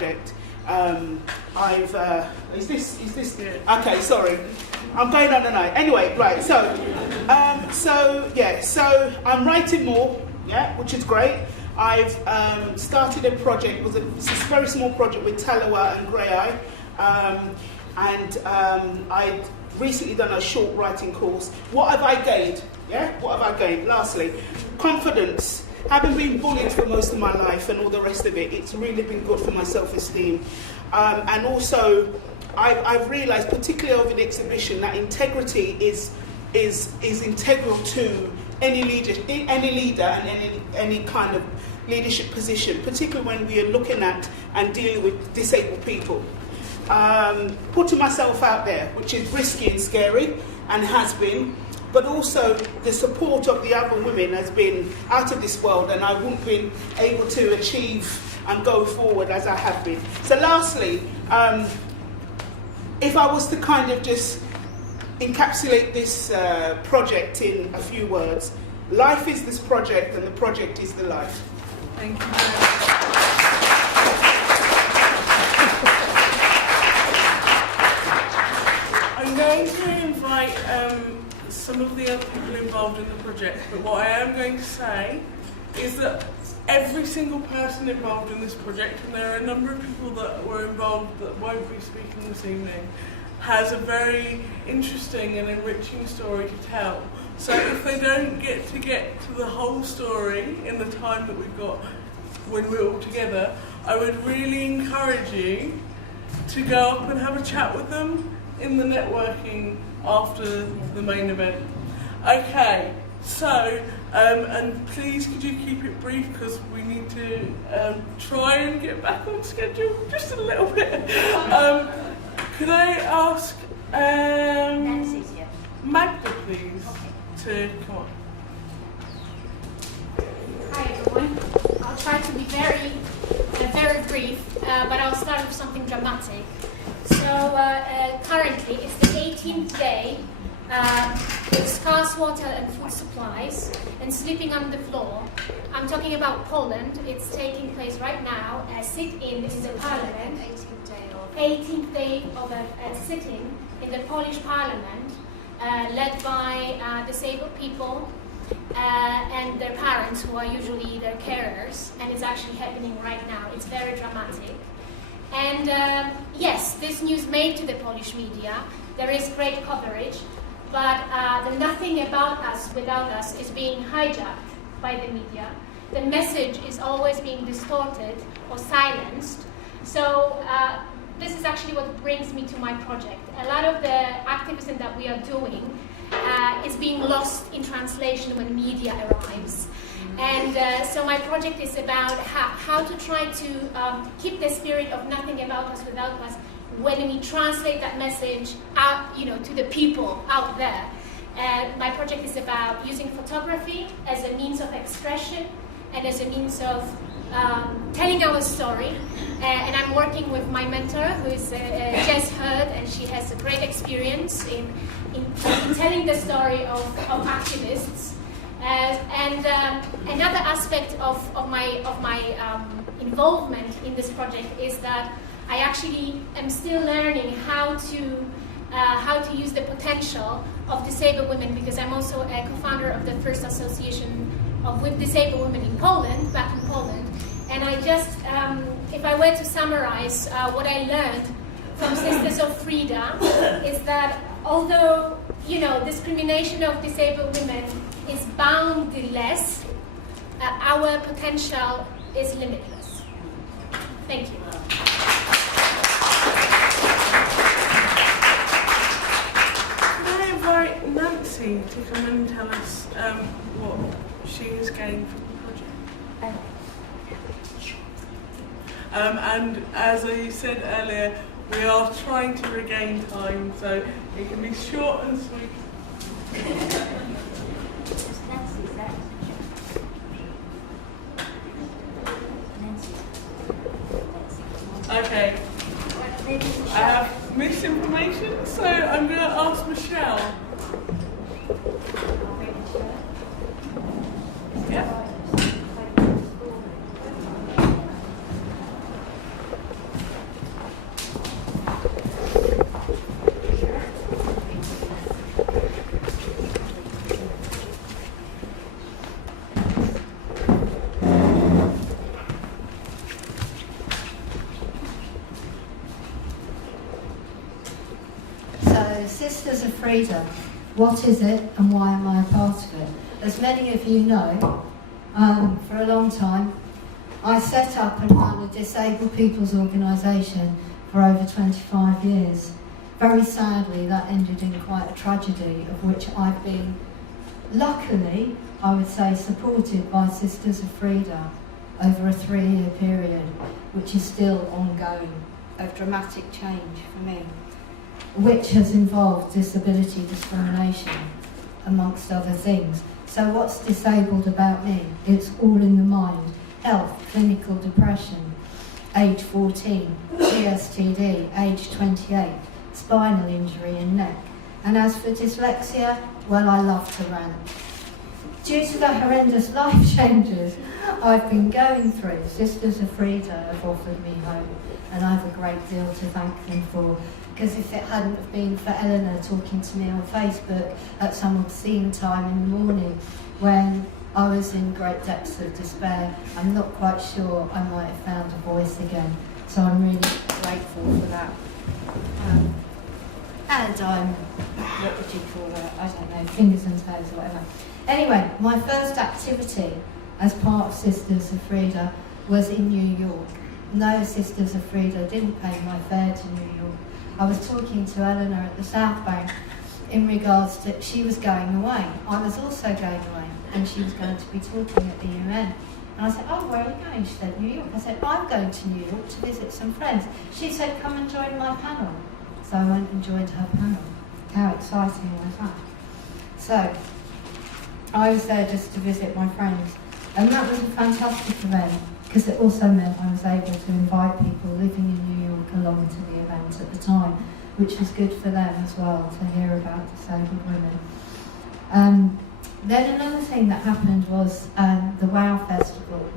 project. Is this? Okay, sorry. I'm going on tonight. Anyway, right. So I'm writing more. Yeah, which is great. I've started a project. It's a very small project with Talawa and Grey Eye, I'd recently done a short writing course. What have I gained? Yeah, what have I gained? Lastly, confidence. Having been bullied for most of my life and all the rest of it, it's really been good for my self-esteem. And also, I've realised, particularly over the exhibition, that integrity is integral to any leader and any kind of leadership position, particularly when we are looking at and dealing with disabled people. Putting myself out there, which is risky and scary, and has been, but also the support of the other women has been out of this world, and I wouldn't have been able to achieve and go forward as I have been. So lastly, if I was to kind of just encapsulate this project in a few words, life is this project and the project is the life. Thank you very much. I'm going to invite some of the other people involved in the project, but what I am going to say is that every single person involved in this project, and there are a number of people that were involved that won't be speaking this evening, has a very interesting and enriching story to tell. So if they don't get to the whole story in the time that we've got when we're all together, I would really encourage you to go up and have a chat with them in the networking after the main event. Okay, so, and please could you keep it brief, because we need to try and get back on schedule just a little bit. Could I ask Magda, please, to come on. Hi everyone. I'll try to be very brief, but I'll start with something dramatic. So currently it's the 18th day with scarce water and food supplies and sleeping on the floor. I'm talking about Poland. It's taking place right now. A sit-in in the parliament. 18th day of a sitting in the Polish parliament, led by disabled people and their parents, who are usually their carers, and it's actually happening right now. It's very dramatic. And yes, this news made to the Polish media. There is great coverage, but the nothing about us without us is being hijacked by the media. The message is always being distorted or silenced. So this is actually what brings me to my project. A lot of the activism that we are doing is being lost in translation when media arrives. And so my project is about how to try to keep the spirit of nothing about us without us when we translate that message out, to the people out there. My project is about using photography as a means of expression and as a means of telling our story, and I'm working with my mentor, who is Jess Heard, and she has a great experience in telling the story of activists. And another aspect of my involvement in this project is that I actually am still learning how to use the potential of disabled women, because I'm also a co-founder of the first association with disabled women in Poland, back in Poland. And I just, if I were to summarize what I learned from Sisters of Frida, is that although, discrimination of disabled women is boundless, our potential is limitless. Thank you. Can I invite Nancy to come and tell us what she has gained from the project? And as I said earlier, we are trying to regain time, so it can be short and sweet. Okay. I have misinformation, so I'm going to ask Michelle. Yeah. So Sisters of Freedom, what is it and why am I a part of it? As many of you know, for a long time, I set up and ran a disabled people's organisation for over 25 years. Very sadly, that ended in quite a tragedy, of which I've been, luckily, I would say, supported by Sisters of Freedom over a 3-year period, which is still ongoing, of dramatic change for me, which has involved disability discrimination, amongst other things. So what's disabled about me? It's all in the mind. Health, clinical depression, age 14, PSTD, age 28, spinal injury and neck. And as for dyslexia, well, I love to rant. Due to the horrendous life changes I've been going through, Sisters of Freedom have offered me hope, and I have a great deal to thank them for. Because if it hadn't have been for Eleanor talking to me on Facebook at some obscene time in the morning when I was in great depths of despair, I'm not quite sure I might have found a voice again. So I'm really grateful for that. And I'm, what would you call it? I don't know, fingers and toes or whatever. Anyway, my first activity as part of Sisters of Freedom was in New York. No, Sisters of Freedom didn't pay my fare to New York. I was talking to Eleanor at the South Bank in regards to, she was going away. I was also going away, and she was going to be talking at the UN. And I said, oh, where are you going? She said, New York. I said, I'm going to New York to visit some friends. She said, come and join my panel. So I went and joined her panel. How exciting was that? So, I was there just to visit my friends. And that was a fantastic event, because it also meant I was able to invite people living in New York along to the event at the time, which was good for them as well, to hear about disabled women. Then another thing that happened was the WOW Festival.